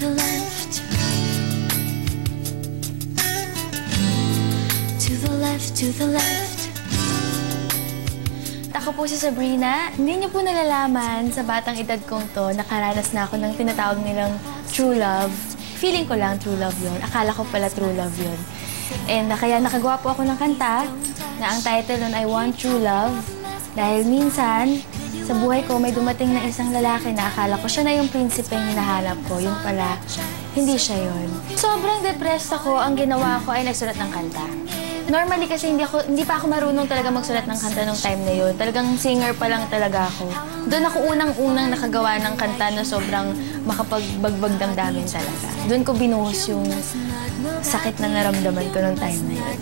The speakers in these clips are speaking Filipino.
the left. To the left, to the left. Ako po si Sabrina. Hindi niyo po nalalaman sa batang edad kong to, nakaranas na ako ng tinatawag nilang true love. Feeling ko lang true love yun. Akala ko pala true love yun. And kaya nakagawa po ako ng kanta na ang title nun ay Want True Love. Dahil minsan, sa buhay ko may dumating na isang lalaki na akala ko siya na yung prinsipeng hinahanap ko. Yung pala, hindi siya yun. Sobrang depressed ako. Ang ginawa ko ay nagsulat ng kanta. Normally kasi hindi pa ako marunong talaga magsulat ng kanta nung time na yun. Talagang singer pa lang talaga ako. Doon ako unang-unang nakagawa ng kanta na sobrang makapagbagbag damdamin talaga. Doon ko binuhos yung sakit na naramdaman ko nung time na yun.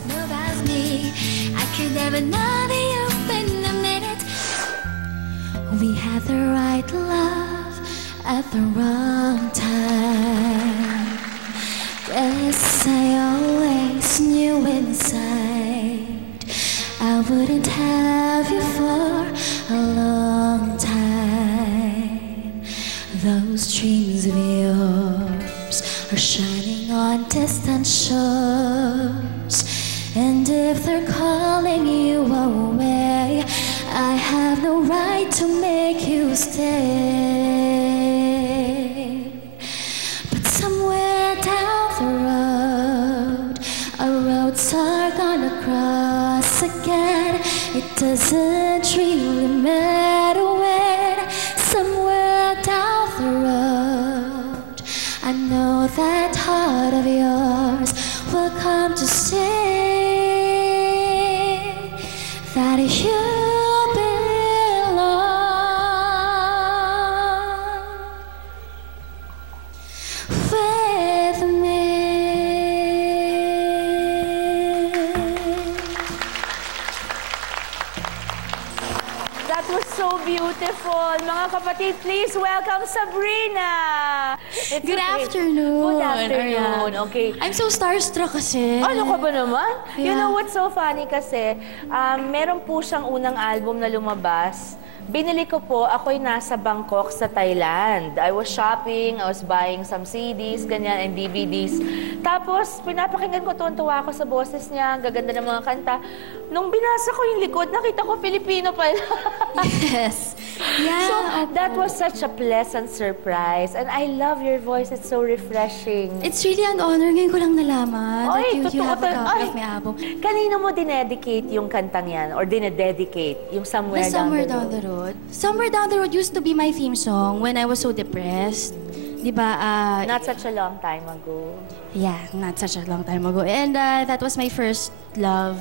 We had the right love at the wrong time. Yes, I always knew inside I wouldn't have you for a long time. Those dreams of yours are shining on distant shores, and if they're calling you away, I have no right to make you stay. But somewhere down the road, our roads are gonna cross again. It doesn't really matter when. Somewhere down the road, I know that heart of yours will come to say that you beautiful. Mga kapatid, please welcome Sabrina. Good afternoon. Good afternoon. Okay. I'm so starstruck kasi. Ano ka ba naman? Yeah. You know what's so funny kasi, meron po siyang unang album na lumabas. Binili ko po, ako'y nasa Bangkok sa Thailand. I was shopping, I was buying some CDs, ganyan, and DVDs. Tapos, pinapakinggan ko, tuwan-tuwa ako sa boses niya, gaganda ng mga kanta. Nung binasa ko yung likod, nakita ko Filipino pala. Yes. Yeah. So, that was such a pleasant surprise. And I love your voice. It's so refreshing. It's really an honor. Ngayon ko lang nalaman that Ay, you have a copy ay, of my album. Kanino mo dinedicate yung kantang yan? Or dinededicate yung Somewhere, Down the Road? Somewhere Down the Road used to be my theme song when I was so depressed. Diba? Not such a long time ago. Yeah, not such a long time ago. And that was my first love.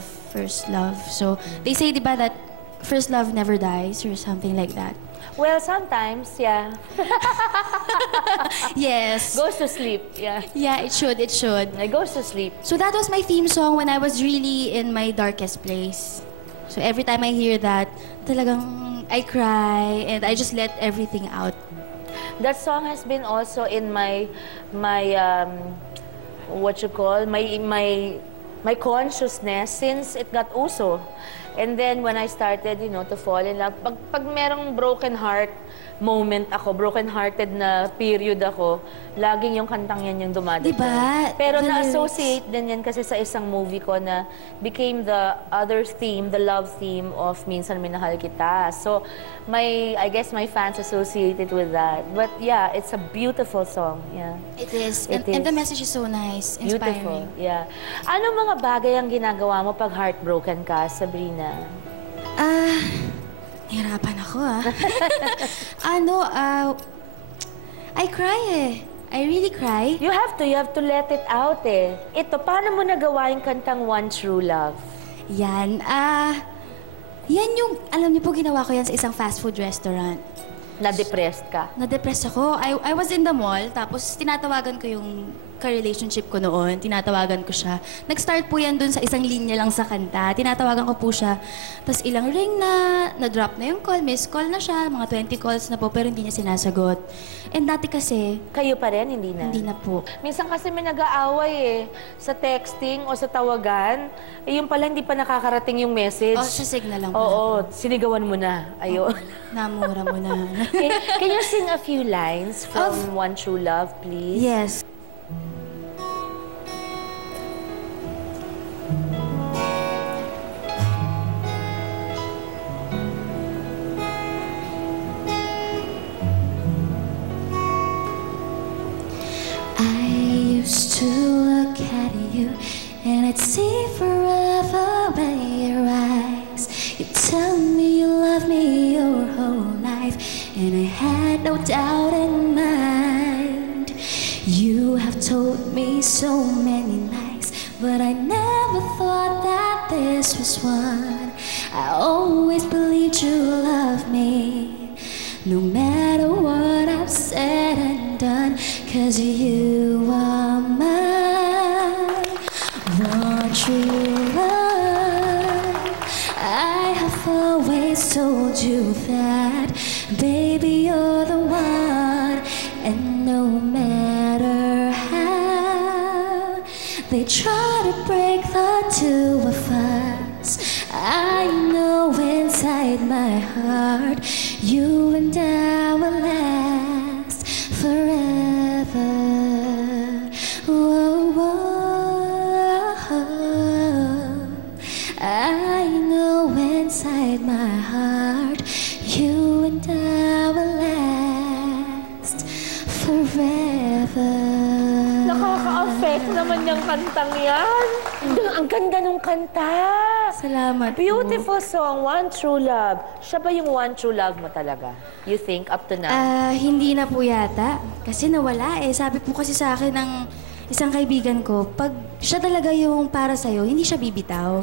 So, they say, diba, that first love never dies or something like that. Well, sometimes, yeah. Yes. Goes to sleep, yeah. Yeah, it should. It goes to sleep. So that was my theme song when I was really in my darkest place. So every time I hear that, talagang I cry and I just let everything out. That song has been also in my what you call, my consciousness since it got uso. And then when I started, you know, to fall in love, pag merong broken heart moment ako, broken-hearted na period ako, laging yung kantang yan yung dumadating. Diba? Pero na-associate din yan kasi sa isang movie ko na became the other theme, the love theme of Minsan Minahal Kita. So, I guess my fans associated with that. But yeah, it's a beautiful song. Yeah. It is. And the message is so nice, inspiring. Beautiful, yeah. Ano mga bagay ang ginagawa mo pag heartbroken ka, Sabrina? Nahirapan ako, I cry eh. I really cry. You have to let it out eh. Ito, paano mo nagawa yung kantang One True Love? Yan, yan yung, alam niyo po, ginawa ko yan sa isang fast food restaurant. Na-depressed ka? Na-depressed ako. I was in the mall, tapos tinatawagan ko yung ka-relationship ko noon. Tinatawagan ko siya. Nag-start po yan dun sa isang linya lang sa kanta. Tinatawagan ko po siya. Tapos ilang ring na-drop na yung call, miss call na siya, mga 20 calls na po, pero hindi niya sinasagot. And dati kasi, Kayo pa rin, hindi na? hindi na po. Minsan kasi may nag-aaway sa texting o sa tawagan. Yung pala hindi pa nakakarating yung message. Oh, sa signal lang po. Oo, sinigawan mo na. Ayun. Namura mo na. Can you sing a few lines from One True Love, please? Yes. I used to look at you and I'd see forever in your eyes. You tell me you love me your whole life, and I had no doubt in mind. You have told me so many lies, but I never thought that this was one. I always believed you loved me, no matter what I've said and done, 'cause you are my one true love. I have always told you that, baby, you're the one, and no matter how they try to break the two of us, I know inside my heart you and I will last forever. Whoa, whoa. I know inside my heart you and I will last forever. Nakaka-affect naman yung kantang yan. Ang ganda nung kanta. Salamat po. Beautiful song, One True Love. Siya ba yung One True Love mo talaga? You think, up to now? Hindi na po yata. Kasi nawala eh. Sabi po kasi sa akin ng isang kaibigan ko, pag siya talaga yung para sa'yo, hindi siya bibitaw.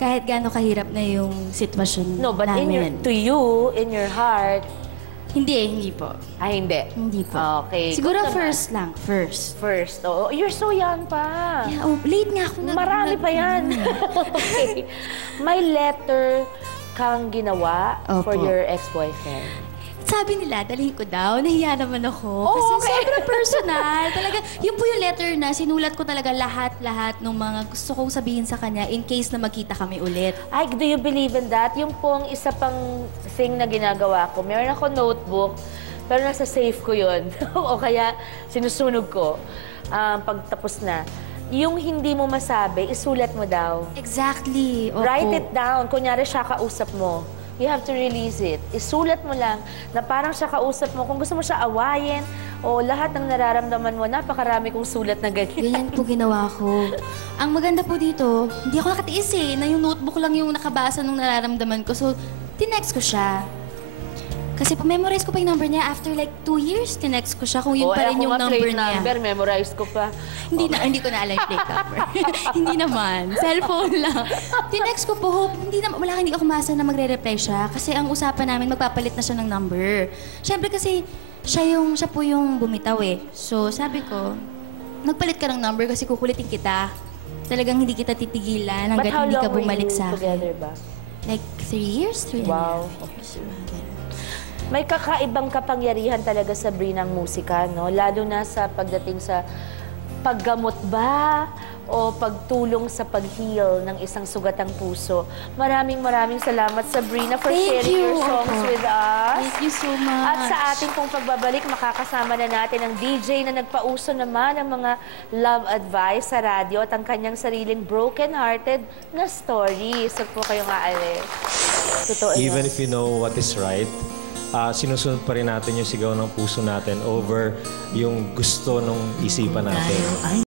Kahit gaano kahirap na yung sitwasyon No, but namin. to you, in your heart, Hindi po. hindi. Hindi po. Okay. Siguro good naman. first lang. First. First. Oh, you're so young pa. Yeah, late nga ako Marami pa yan. Okay. May letter kang ginawa for Opo. your ex-boyfriend. Sabi nila, dalhin ko daw. Nahiya naman ako. Oh, Kasi okay. sobrang personal. Talaga, yun po yung letter na sinulat ko talaga lahat-lahat ng mga gusto kong sabihin sa kanya in case na magkita kami ulit. Ay, do you believe in that? Yung pong isa pang thing na ginagawa ko, meron ako notebook, pero nasa safe ko yun. O kaya sinusunog ko pag tapos na. Yung hindi mo masabi, isulat mo daw. Exactly. Opo. Write it down. Kunyari siya kausap mo. You have to release it. Isulat mo lang na parang siya kausap mo. Kung gusto mo siya awayin o lahat ng nararamdaman mo, napakarami kong sulat na ganyan. Ganyan po ginawa ko. Ang maganda po dito, hindi ako nakatiis na yung notebook lang yung nakabasa nung nararamdaman ko. So, tinext ko siya. Kasi memorize ko pa yung number niya. After like 2 years, tinext ko siya kung yun pa rin yung number niya. Number, memorize ko pa. Hindi ko na alam yung plate number. Hindi naman. Cellphone lang. Tinext ko po, hindi ako umasa na magre-reply siya. Kasi ang usapan namin, magpapalit na siya ng number. Siyempre kasi, siya po yung bumitaw eh. So sabi ko, nagpalit ka ng number kasi kukulitin kita. Talagang hindi kita titigilan hanggang hindi ka bumalik sa akin. Together ba? Like 3 years? 3 Wow. May kakaibang kapangyarihan talaga sa Brinang musika, no? Lalo na sa pagdating sa paggamot ba o pagtulong sa pag-heal ng isang sugatang puso. Maraming salamat, Sabrina, for sharing your songs with us. Thank you so much. At sa ating pong pagbabalik, makakasama na natin ang DJ na nagpauso naman ng mga love advice sa radyo at ang kanyang sariling broken-hearted na story. So po kayong aalis. Totoo Even yan. if you know what is right, sinusunod pa rin natin yung sigaw ng puso natin over yung gusto ng isipan natin.